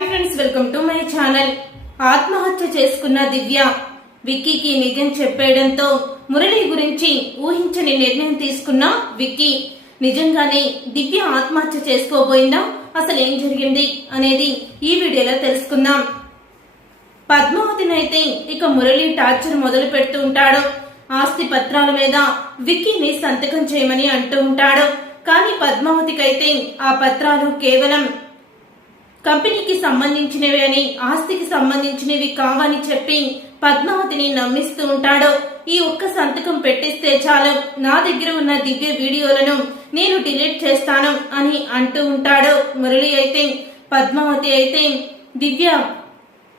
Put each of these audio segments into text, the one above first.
Friends welcome to my channel ఆత్మహత్య చేసుకున్న దివ్య. విక్కీకి నిజం చెప్పేయడంతో మురళి గురించి ఊహించని నిర్ణయం తీసుకున్న విక్కీ. నిజంగానే దివ్య ఆత్మహత్య చేసుకోబోయిందా? అసలు ఏం జరిగింది అనేది ఈ వీడియోలో తెలుసుకుందాం. పద్మావతినైతే ఇక మురళి టార్చర్ మొదలు పెడుతూ ఉంటాడు. ఆస్తి పత్రాల మీద విక్కీని సంతకం చేయమని అంటూ ఉంటాడు. కానీ పద్మావతికైతే ఆ పత్రాలు కేవలం కంపెనీకి సంబంధించినవి అని ఆస్తికి సంబంధించినవి కావని చెప్పి పద్మావతిని నమ్మిస్తూ ఉంటాడు. ఈ ఒక్క సంతకం పెట్టిస్తే చాలు. నా దగ్గర ఉన్న దివ్య వీడియోలను నేను డిలీట్ చేస్తాను అని అంటూ ఉంటాడు. మురళి అయితే పద్మావతి అయితే దివ్య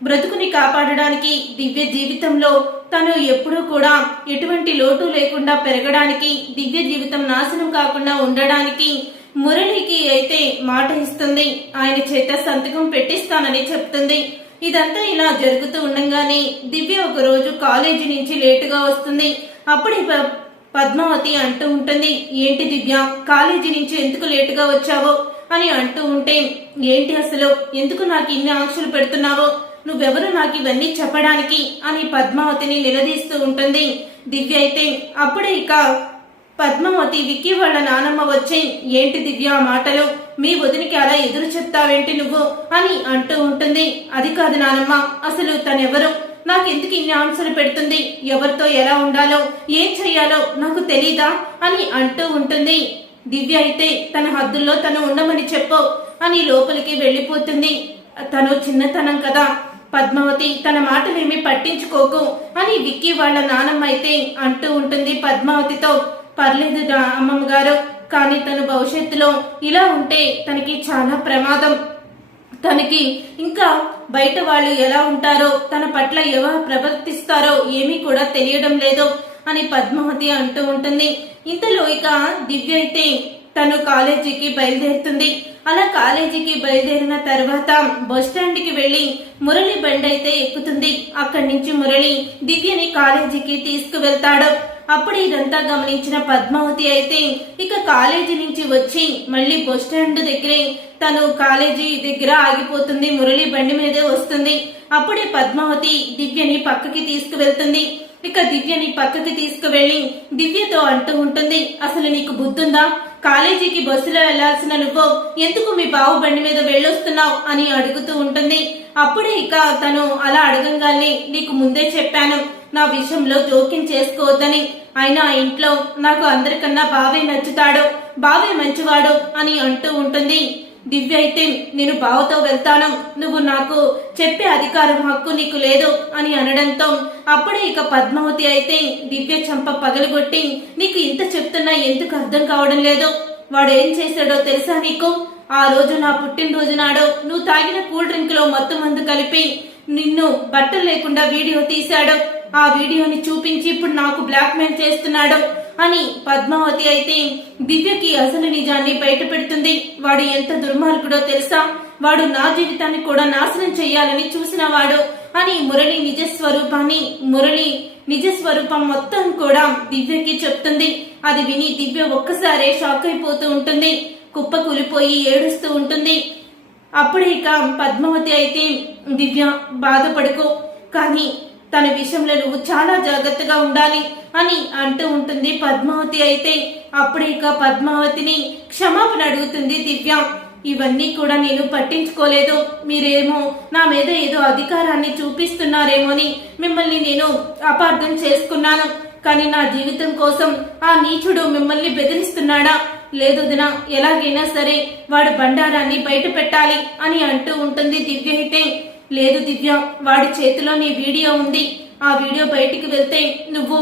బ్రతుకుని కాపాడడానికి దివ్య జీవితంలో తను ఎప్పుడూ కూడా ఎటువంటి లోటు లేకుండా పెరగడానికి దివ్య జీవితం నాశనం కాకుండా ఉండడానికి మురళికి అయితే మాట ఇస్తుంది. ఆయన చేత సంతకం పెట్టిస్తానని చెప్తుంది. ఇదంతా ఇలా జరుగుతూ ఉండగానే దివ్య ఒక రోజు కాలేజీ నుంచి లేటుగా వస్తుంది. అప్పుడే ప- పద్మావతి అంటూ ఉంటుంది ఏంటి దివ్య కాలేజీ నుంచి ఎందుకు లేటుగా వచ్చావో? అని అంటూ ఉంటే ఏంటి అసలు ఎందుకు నాకు ఇన్ని ఆంక్షలు పెడుతున్నావో? నువ్వెవరు నాకు ఇవన్నీ చెప్పడానికి? అని పద్మావతిని నిలదీస్తూ ఉంటుంది. దివ్య అయితే అప్పుడే ఇక పద్మావతి విక్కీ వాళ్ళ నానమ్మ వచ్చి ఏంటి దివ్య ఆ మాటలు? మీ వదినికి అలా ఎదురు చెప్తావేంటి నువ్వు? అని అంటూ ఉంటుంది. అది కాదు నానమ్మ అసలు తనెవరు? నాకెందుకు ఇన్ని ఆన్సర్లు పెడుతుంది? ఎవరితో ఎలా ఉండాలో? ఏం చెయ్యాలో? నాకు తెలీదా? అని అంటూ ఉంటుంది. దివ్య అయితే తన హద్దుల్లో తను ఉండమని చెప్పు అని లోపలికి వెళ్ళిపోతుంది. తను చిన్నతనం కదా పద్మావతి తన మాటలేమీ పట్టించుకోకు అని విక్కీ వాళ్ళ నానమ్మ అయితే అంటూ ఉంటుంది పద్మావతితో. పర్లేదు అమ్మమ్మ గారు కానీ తను భవిష్యత్తులో ఇలా ఉంటే తనకి చాలా ప్రమాదం. తనకి ఇంకా బయట వాళ్ళు ఎలా ఉంటారో తన పట్ల ఎలా ప్రవర్తిస్తారో ఏమీ కూడా తెలియడం లేదు అని పద్మావతి అంటూ ఉంటుంది. ఇంతలో ఇక దివ్య అయితే తను కాలేజీకి బయలుదేరుతుంది. అలా కాలేజీకి బయలుదేరిన తర్వాత బస్ స్టాండ్కి వెళ్ళి మురళి బండి అయితే ఎక్కుతుంది. అక్కడి నుంచి మురళి దివ్యని కాలేజీకి తీసుకువెళ్తాడు. అప్పుడు ఇదంతా గమనించిన పద్మావతి అయితే ఇక కాలేజీ నుంచి వచ్చి మళ్ళీ బస్ స్టాండ్ దగ్గరే తను కాలేజీ దగ్గర ఆగిపోతుంది. మురళి బండి మీదే వస్తుంది. అప్పుడే పద్మావతి దివ్యని పక్కకి తీసుకువెళ్తుంది. ఇక దివ్యని పక్కకి తీసుకువెళ్ళి దివ్యతో అంటూ ఉంటుంది అసలు నీకు బుద్ధుందా? కాలేజీకి బస్సులో వెళ్ళాల్సిన నువ్వు ఎందుకు మీ బావు బండి మీద వెళ్ళొస్తున్నావు? అని అడుగుతూ ఉంటుంది. అప్పుడే ఇక తను అలా అడగంగానే నీకు ముందే చెప్పాను నా విషయంలో జోక్యం చేసుకోవద్దని. అయినా ఇంట్లో నాకు అందరికన్నా బావే నచ్చుతాడు బావే మంచివాడు అని అంటూ ఉంటుంది. దివ్య అయితే నేను బావతో వెళ్తాను. నువ్వు నాకు చెప్పే అధికారం హక్కు నీకు లేదు అని అనడంతో అప్పుడే ఇక పద్మావతి అయితే దివ్య చంప పగలగొట్టి నీకు ఇంత చెప్తున్నా ఎందుకు అర్థం కావడం లేదు? వాడు ఏం చేశాడో తెలుసా నీకు? ఆ రోజు నా పుట్టినరోజు నాడు నువ్వు తాగిన కూల్ డ్రింక్లో మత్తు మందు కలిపి నిన్ను బట్టలు లేకుండా వీడియో తీశాడు. ఆ వీడియోని చూపించి ఇప్పుడు నాకు బ్లాక్ మెయిల్ చేస్తున్నాడు అని పద్మావతి అయితే దివ్యకి అసలు నిజాన్ని బయట పెడుతుంది. వాడు ఎంత దుర్మార్గుడో తెలుసా? వాడు నా జీవితాన్ని కూడా నాశనం చేయాలని చూసిన వాడు అని మురళి నిజ స్వరూపాన్ని మురళి నిజ స్వరూపం మొత్తం కూడా దివ్యకి చెప్తుంది. అది విని దివ్య ఒక్కసారే షాక్ అయిపోతూ ఉంటుంది. కుప్ప కూలిపోయి ఏడుస్తూ ఉంటుంది. అప్పుడే ఇక పద్మావతి అయితే దివ్య బాధపడుకో. కానీ తన విషయంలో నువ్వు చాలా జాగ్రత్తగా ఉండాలి అని అంటూ ఉంటుంది పద్మావతి అయితే. అప్పుడే ఇక పద్మావతిని క్షమాపణ అడుగుతుంది దివ్య. ఇవన్నీ కూడా నేను పట్టించుకోలేదు. మీరేమో నా మీద ఏదో అధికారాన్ని చూపిస్తున్నారేమోని మిమ్మల్ని నేను అపార్థం చేసుకున్నాను. కానీ నా జీవితం కోసం ఆ నీచుడు మిమ్మల్ని బెదిరిస్తున్నాడా? లేదు దిన ఎలాగైనా సరే వాడు బండారాన్ని బయట పెట్టాలి అని అంటూ ఉంటుంది దివ్య అయితే. లేదు దివ్య. వాడి చేతిలో నీ వీడియో ఉంది. ఆ వీడియో బయటికి వెళ్తే నువ్వు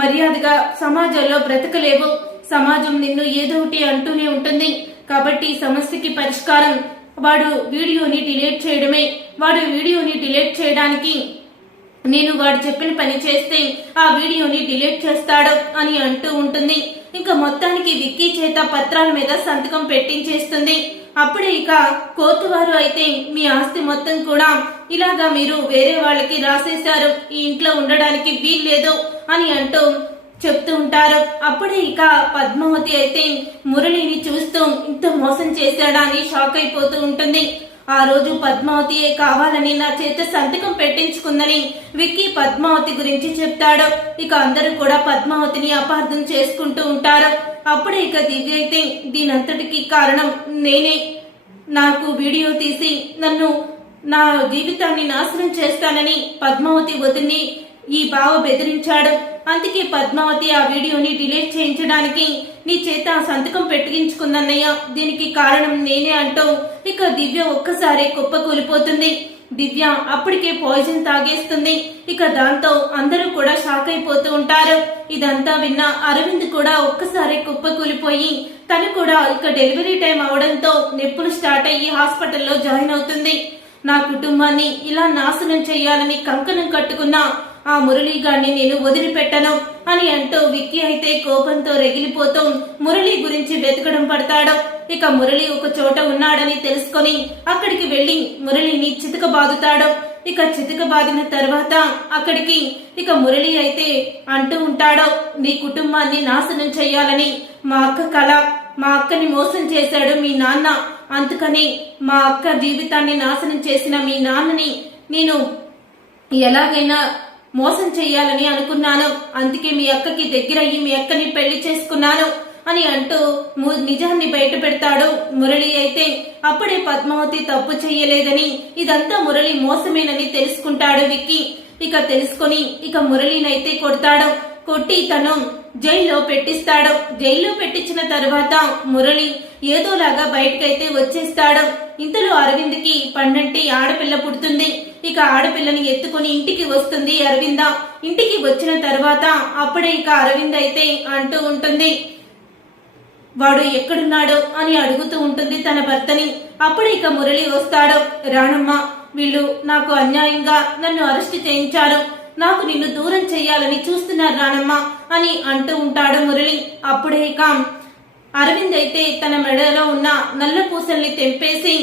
మర్యాదగా సమాజంలో బ్రతకలేవు. సమాజం నిన్ను ఏదో ఒకటి అంటూనే ఉంటుంది. కాబట్టి ఈ సమస్యకి పరిష్కారం వాడు వీడియోని డిలీట్ చేయడమే. వాడు వీడియోని డిలీట్ చేయడానికి నేను వాడు చెప్పిన పని చేస్తే ఆ వీడియోని డిలీట్ చేస్తాడు అని అంటూ ఉంటుంది. ఇంకా మొత్తానికి విక్కీ చేత పత్రాల మీద సంతకం పెట్టించేస్తుంది. అప్పుడే ఇక కోర్టు వారు అయితే మీ ఆస్తి మొత్తం కూడా ఇలాగా మీరు వేరే వాళ్ళకి రాసేశారు. ఈ ఇంట్లో ఉండడానికి వీల్లేదు అని అంటూ చెప్తూ ఉంటారు. అప్పుడే ఇక పద్మావతి అయితే మురళిని చూస్తూ ఇంత మోసం చేశాడా? అని షాక్ అయిపోతూ ఉంటుంది. ఆ రోజు పద్మావతియే కావాలని నా చేత సంతకం పెట్టించుకుందని విక్కీ పద్మావతి గురించి చెప్తాడు. ఇక అందరూ కూడా పద్మావతిని అపార్థం చేసుకుంటూ ఉంటారు. అప్పుడే ఇక దివ్య అయితే దీనంతటికి కారణం నేనే. నాకు వీడియో తీసి నన్ను నా జీవితాన్ని నాశనం చేస్తానని పద్మావతి వదిని ఈ బావ బెదిరించాడు. అందుకే పద్మావతి ఆ వీడియోని డిలీట్ చేయించడానికి నీ చేత సంతకం పెట్టించుకుందన్నయ్య దీనికి కారణం నేనే అంటూ ఇక దివ్య ఒక్కసారి కుప్పకూలిపోతుంది దివ్య అప్పటికే పాయిజన్ తాగేస్తుంది. ఇక దాంతో అందరూ కూడా షాక్ అయిపోతూ ఉంటారు. ఇదంతా విన్న అరవింద్ కూడా ఒక్కసారి కుప్పకూలిపోయి తను కూడా ఇక డెలివరీ టైం అవడంతో నొప్పులు స్టార్ట్ అయ్యి హాస్పిటల్లో జాయిన్ అవుతుంది. నా కుటుంబాన్ని ఇలా నాశనం చేయాలని కంకణం కట్టుకున్న ఆ మురళీగాడిని నేను వదిలిపెట్టను. అని అంటూ విక్కీ అయితే కోపంతో రెగిలిపోతూ మురళి గురించి వెతకడం పడతాడు. ఇక మురళి ఒక చోట ఉన్నాడని తెలుసుకొని అక్కడికి వెళ్ళి మురళిని చితకబాదుతాడు. ఇక చితక బాదిన తర్వాత అక్కడికి ఇక మురళి అయితే అంటూ ఉంటాడు నీ కుటుంబాన్ని నాశనం చేయాలని మా అక్క కళ మా అక్కని మోసం చేశాడు మీ నాన్న. అందుకని మా అక్క జీవితాన్ని నాశనం చేసిన మీ నాన్నని నేను ఎలాగైనా మోసం చేయాలని అనుకున్నాను. అందుకే మీ అక్కకి దగ్గరయ్యి మీ అక్కని పెళ్ళి చేసుకున్నాను అని అంటూ నిజాన్ని బయట పెడతాడు మురళి అయితే. అప్పుడే పద్మావతి తప్పు చెయ్యలేదని ఇదంతా మురళి మోసమేనని తెలుసుకుంటాడు విక్కీ. ఇక తెలుసుకొని ఇక మురళినైతే కొడతాడు. కొట్టి తను జైల్లో పెట్టిస్తాడు. జైల్లో పెట్టించిన తర్వాత మురళి ఏదోలాగా బయటకైతే వచ్చేస్తాడు. ఇంతలో అరవింద్కి పండంటి ఆడపిల్ల పుడుతుంది. ఇక ఆడపిల్లని ఎత్తుకొని ఇంటికి వస్తుంది అరవింద. ఇంటికి వచ్చిన తర్వాత అప్పుడే ఇక అరవింద్ అయితే అంటూ ఉంటుంది వాడు ఎక్కడున్నాడో? అని అడుగుతూ ఉంటుంది తన భర్తని. అప్పుడు ఇక మురళి వస్తాడు రాణమ్మ వీళ్ళు నాకు అన్యాయంగా నన్ను అరెస్ట్ చేయించారు. నాకు నిన్ను దూరం చేయాలని చూస్తున్నారు రాణమ్మ అని అంటూ ఉంటాడు మురళి. అప్పుడే ఇక అరవింద్ అయితే తన మెడలో ఉన్న నల్ల పూసల్ని తెంపేసి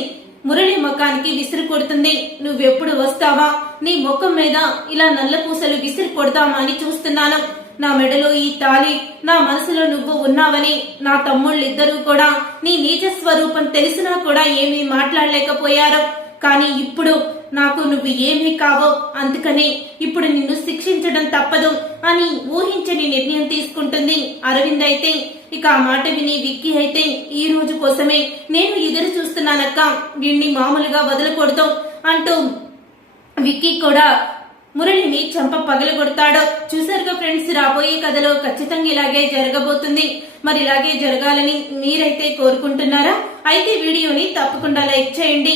మురళి ముఖానికి విసిరి కొడుతుంది. నువ్వెప్పుడు వస్తావా? నీ ముఖం మీద ఇలా నల్ల పూసలు విసిరి కొడతామా అని చూస్తున్నాను. నా మెడలో ఈ తాళి నా మనసులో నువ్వు ఉన్నావని నా తమ్ముళ్ళిద్దరూ కూడా నీ నీచ స్వరూపం తెలిసినా కూడా ఏమీ మాట్లాడలేకపోయారు. కానీ ఇప్పుడు నాకు నువ్వు ఏమీ కావో. అందుకని ఇప్పుడు నిన్ను శిక్షించడం తప్పదు అని ఊహించని నిర్ణయం తీసుకుంటుంది అరవింద్ అయితే. ఇక ఆ మాట విని విక్కీ అయితే ఈ రోజు కోసమే నేను ఎదురు చూస్తున్నానక్క వీణ్ణి మామూలుగా వదలకూడదు అంటూ విక్కీ కూడా మురళిని చంప పగలగొడతాడు. చూసారుగా ఫ్రెండ్స్ రాబోయే కథలో ఖచ్చితంగా ఇలాగే జరగబోతుంది. మరి ఇలాగే జరగాలని మీరైతే కోరుకుంటున్నారా? అయితే వీడియోని తప్పకుండా లైక్ చేయండి.